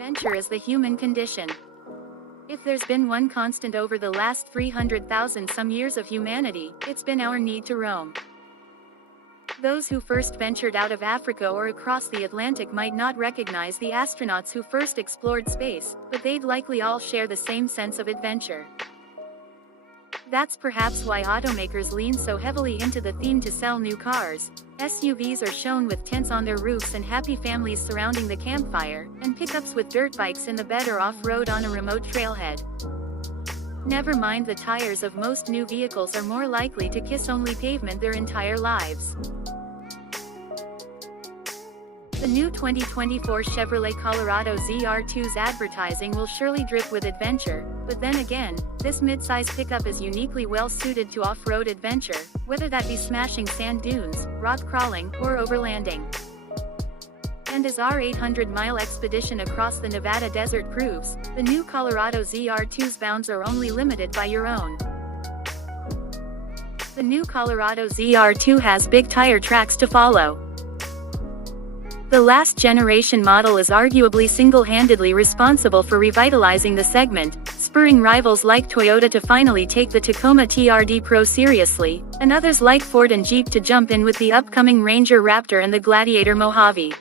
Adventure is the human condition. If there's been one constant over the last 300,000 some years of humanity, it's been our need to roam. Those who first ventured out of Africa or across the Atlantic might not recognize the astronauts who first explored space, but they'd likely all share the same sense of adventure. That's perhaps why automakers lean so heavily into the theme to sell new cars. SUVs are shown with tents on their roofs and happy families surrounding the campfire, and pickups with dirt bikes in the bed or off-road on a remote trailhead. Never mind, the tires of most new vehicles are more likely to kiss only pavement their entire lives. The new 2024 Chevrolet Colorado ZR2's advertising will surely drip with adventure, but then again, this midsize pickup is uniquely well suited to off-road adventure, whether that be smashing sand dunes, rock crawling, or overlanding. And as our 800-mile expedition across the Nevada desert proves, the new Colorado ZR2's bounds are only limited by your own. The new Colorado ZR2 has big tire tracks to follow. The last generation model is arguably single-handedly responsible for revitalizing the segment, spurring rivals like Toyota to finally take the Tacoma TRD Pro seriously, and others like Ford and Jeep to jump in with the upcoming Ranger Raptor and the Gladiator Mojave.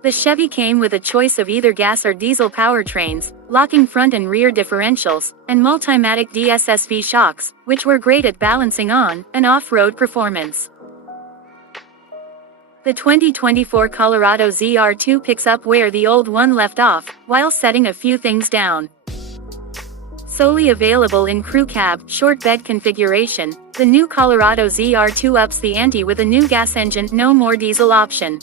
The Chevy came with a choice of either gas or diesel powertrains, locking front and rear differentials, and Multimatic DSSV shocks, which were great at balancing on and off-road performance. The 2024 Colorado ZR2 picks up where the old one left off, while setting a few things down. Solely available in crew cab, short bed configuration, the new Colorado ZR2 ups the ante with a new gas engine, no more diesel option.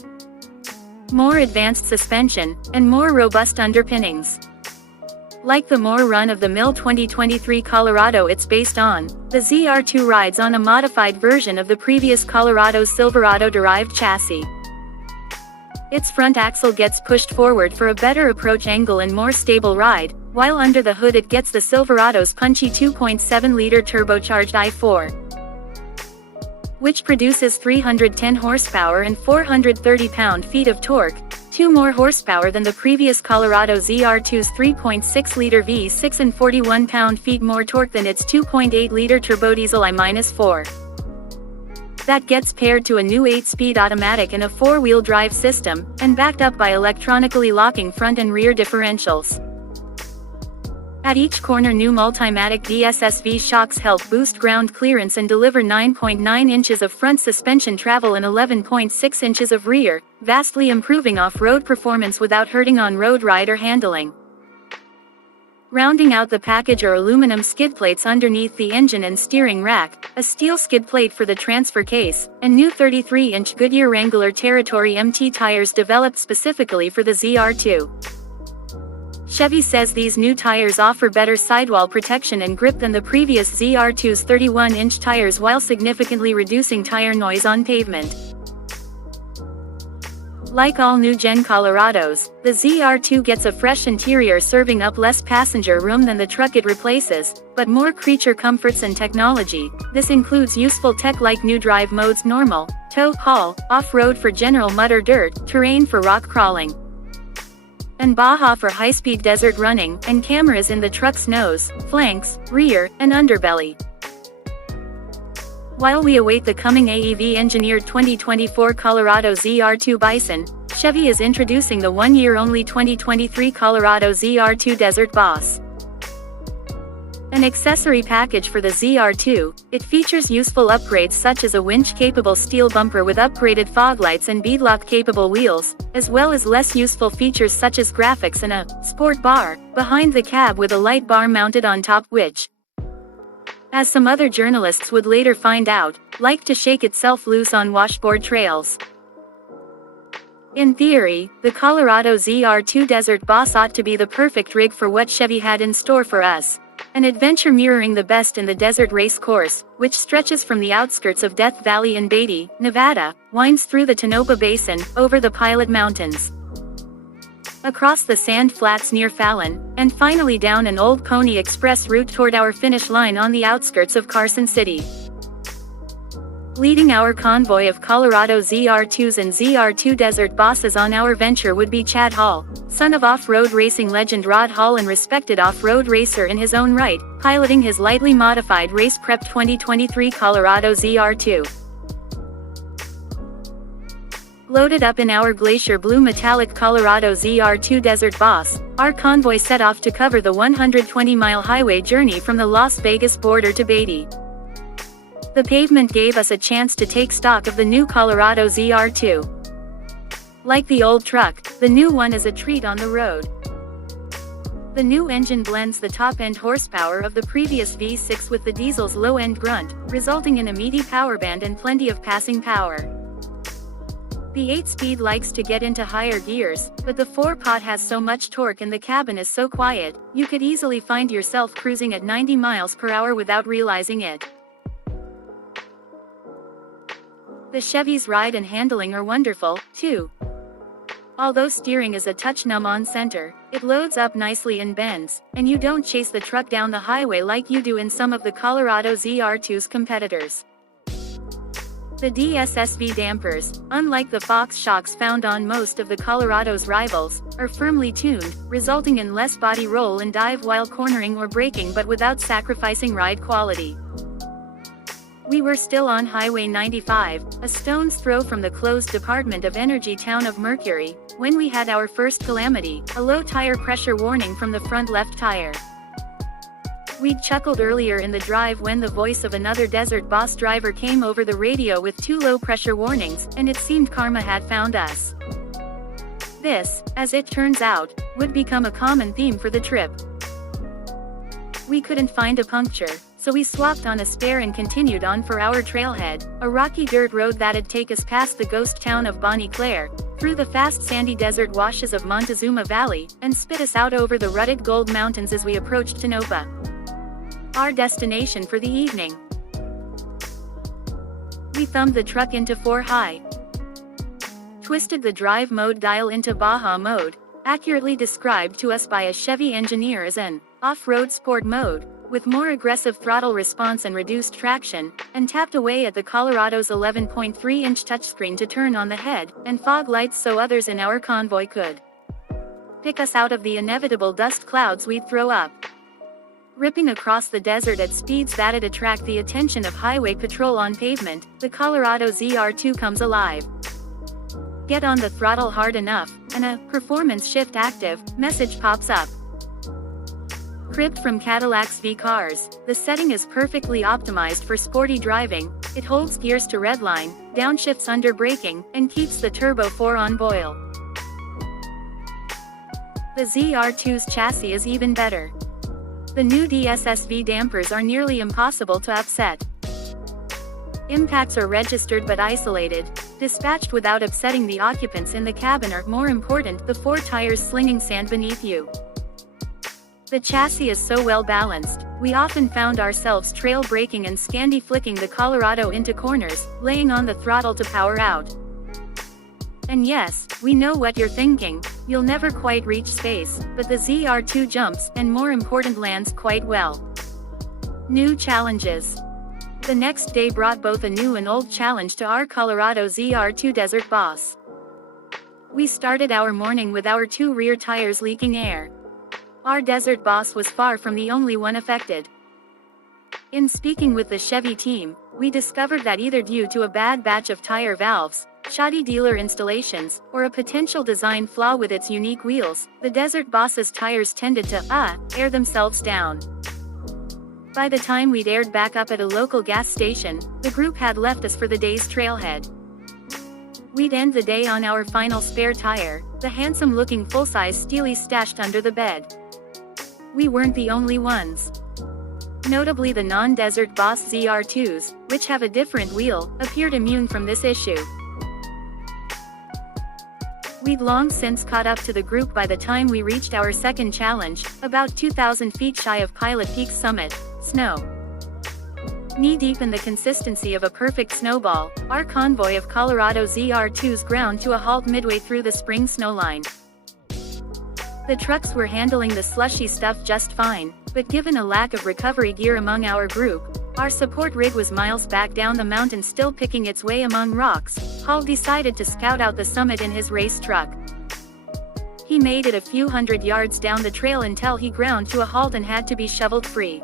More advanced suspension, and more robust underpinnings. Like the more run-of-the-mill 2023 Colorado it's based on, the ZR2 rides on a modified version of the previous Colorado's Silverado-derived chassis. Its front axle gets pushed forward for a better approach angle and more stable ride, while under the hood it gets the Silverado's punchy 2.7-liter turbocharged i4, which produces 310 horsepower and 430 pound-feet of torque, 2 more horsepower than the previous Colorado ZR2's 3.6-liter V6 and 41 pound-feet more torque than its 2.8-liter turbodiesel i-4. That gets paired to a new 8-speed automatic and a 4-wheel drive system, and backed up by electronically locking front and rear differentials. At each corner, new Multimatic DSSV shocks help boost ground clearance and deliver 9.9 inches of front suspension travel and 11.6 inches of rear, vastly improving off-road performance without hurting on road ride or handling. Rounding out the package are aluminum skid plates underneath the engine and steering rack, a steel skid plate for the transfer case, and new 33-inch Goodyear Wrangler Territory MT tires developed specifically for the ZR2. Chevy says these new tires offer better sidewall protection and grip than the previous ZR2's 31-inch tires while significantly reducing tire noise on pavement. Like all new-gen Colorados, the ZR2 gets a fresh interior serving up less passenger room than the truck it replaces, but more creature comforts and technology. This includes useful tech like new drive modes: normal, tow, haul, off-road for general mud or dirt, terrain for rock crawling, and Baja for high-speed desert running, and cameras in the truck's nose, flanks, rear, and underbelly. While we await the coming AEV-engineered 2024 Colorado ZR2 Bison, Chevy is introducing the one-year-only 2023 Colorado ZR2 Desert Boss. An accessory package for the ZR2, it features useful upgrades such as a winch-capable steel bumper with upgraded fog lights and beadlock-capable wheels, as well as less useful features such as graphics and a sport bar behind the cab with a light bar mounted on top, which, as some other journalists would later find out, like to shake itself loose on washboard trails. In theory, the Colorado ZR2 Desert Boss ought to be the perfect rig for what Chevy had in store for us. An adventure mirroring the best in the desert race course, which stretches from the outskirts of Death Valley in Beatty, Nevada, winds through the Tonopah Basin, over the Pilot Mountains, across the sand flats near Fallon, and finally down an old Pony Express route toward our finish line on the outskirts of Carson City. Leading our convoy of Colorado ZR2s and ZR2 Desert Bosses on our venture would be Chad Hall, son of off-road racing legend Rod Hall and respected off-road racer in his own right, piloting his lightly modified Race Prep 2023 Colorado ZR2. Loaded up in our glacier blue metallic Colorado ZR2 Desert Boss, our convoy set off to cover the 120-mile highway journey from the Las Vegas border to Beatty. The pavement gave us a chance to take stock of the new Colorado ZR2. Like the old truck, the new one is a treat on the road. The new engine blends the top-end horsepower of the previous V6 with the diesel's low-end grunt, resulting in a meaty power band and plenty of passing power. The 8-speed likes to get into higher gears, but the 4-pot has so much torque and the cabin is so quiet, you could easily find yourself cruising at 90 miles per hour without realizing it. The Chevy's ride and handling are wonderful, too. Although steering is a touch numb on center, it loads up nicely in bends, and you don't chase the truck down the highway like you do in some of the Colorado ZR2's competitors. The DSSV dampers, unlike the Fox shocks found on most of the Colorado's rivals, are firmly tuned, resulting in less body roll and dive while cornering or braking but without sacrificing ride quality. We were still on Highway 95, a stone's throw from the closed Department of Energy town of Mercury, when we had our first calamity, a low tire pressure warning from the front left tire. We'd chuckled earlier in the drive when the voice of another Desert Boss driver came over the radio with 2 low pressure warnings, and it seemed karma had found us. This, as it turns out, would become a common theme for the trip. We couldn't find a puncture, so we swapped on a spare and continued on for our trailhead, a rocky dirt road that'd take us past the ghost town of Bonnie Claire, through the fast sandy desert washes of Montezuma Valley, and spit us out over the rutted Gold Mountains as we approached Tonopah, our destination for the evening. We thumbed the truck into 4 high, twisted the drive mode dial into Baja mode, accurately described to us by a Chevy engineer as an off-road sport mode, with more aggressive throttle response and reduced traction, and tapped away at the Colorado's 11.3-inch touchscreen to turn on the head and fog lights so others in our convoy could pick us out of the inevitable dust clouds we'd throw up. Ripping across the desert at speeds that'd attract the attention of highway patrol on pavement, the Colorado ZR2 comes alive. Get on the throttle hard enough, and a performance shift active message pops up. Cribbed from Cadillac's V-Cars, the setting is perfectly optimized for sporty driving. It holds gears to redline, downshifts under braking, and keeps the Turbo 4 on boil. The ZR2's chassis is even better. The new DSSV dampers are nearly impossible to upset. Impacts are registered but isolated, dispatched without upsetting the occupants in the cabin or, more important, the 4 tires slinging sand beneath you. The chassis is so well balanced, we often found ourselves trail braking and Scandi flicking the Colorado into corners, laying on the throttle to power out. And yes, we know what you're thinking, you'll never quite reach space, but the ZR2 jumps, and more important lands quite well. New challenges. The next day brought both a new and old challenge to our Colorado ZR2 Desert Boss. We started our morning with our 2 rear tires leaking air. Our Desert Boss was far from the only one affected. In speaking with the Chevy team, we discovered that either due to a bad batch of tire valves, shoddy dealer installations, or a potential design flaw with its unique wheels, the Desert Boss's tires tended to air themselves down. By the time we'd aired back up at a local gas station, the group had left us for the day's trailhead. We'd end the day on our final spare tire, the handsome-looking full-size Steely stashed under the bed. We weren't the only ones. Notably, the non-Desert Boss ZR2s, which have a different wheel, appeared immune from this issue. We'd long since caught up to the group by the time we reached our second challenge, about 2,000 feet shy of Pilot Peak's summit, snow. Knee-deep in the consistency of a perfect snowball, our convoy of Colorado ZR2s ground to a halt midway through the spring snowline. The trucks were handling the slushy stuff just fine, but given a lack of recovery gear among our group, our support rig was miles back down the mountain still picking its way among rocks. Hall decided to scout out the summit in his race truck. He made it a few hundred yards down the trail until he ground to a halt and had to be shoveled free.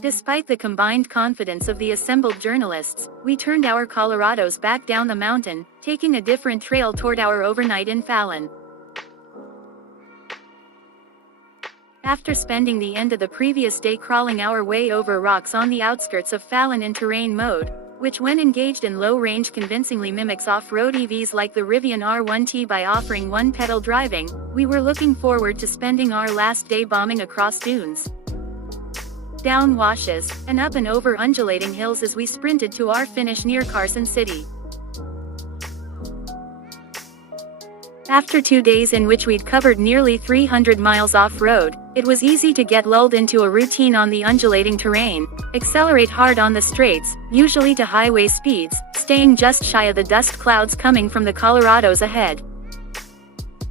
Despite the combined confidence of the assembled journalists, we turned our Colorados back down the mountain, taking a different trail toward our overnight in Fallon. After spending the end of the previous day crawling our way over rocks on the outskirts of Fallon in terrain mode, which when engaged in low range convincingly mimics off-road EVs like the Rivian R1T by offering one-pedal driving, we were looking forward to spending our last day bombing across dunes, down washes, and up and over undulating hills as we sprinted to our finish near Carson City. After 2 days in which we'd covered nearly 300 miles off-road, it was easy to get lulled into a routine on the undulating terrain, accelerate hard on the straights, usually to highway speeds, staying just shy of the dust clouds coming from the Colorados ahead.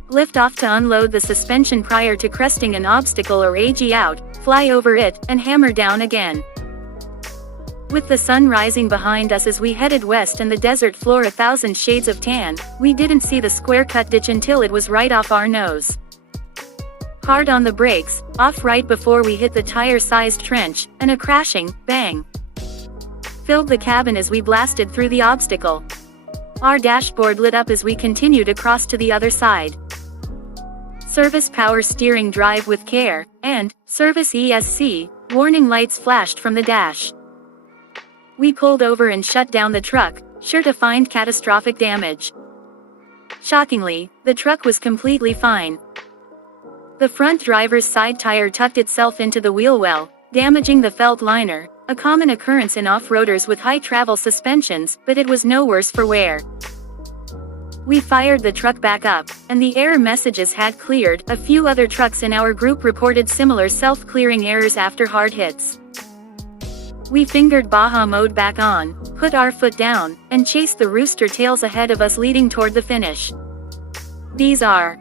Lift off to unload the suspension prior to cresting an obstacle or AG out, fly over it, and hammer down again. With the sun rising behind us as we headed west and the desert floor 1,000 shades of tan, we didn't see the square-cut ditch until it was right off our nose. Hard on the brakes, off right before we hit the tire-sized trench, and a crashing bang filled the cabin as we blasted through the obstacle. Our dashboard lit up as we continued across to the other side. Service power steering drive with care, and service ESC warning lights flashed from the dash. We pulled over and shut down the truck, sure to find catastrophic damage. Shockingly, the truck was completely fine. The front driver's side tire tucked itself into the wheel well, damaging the felt liner, a common occurrence in off-roaders with high travel suspensions, but it was no worse for wear. We fired the truck back up, and the error messages had cleared. A few other trucks in our group reported similar self-clearing errors after hard hits. We fingered Baja mode back on, put our foot down, and chased the rooster tails ahead of us leading toward the finish. These are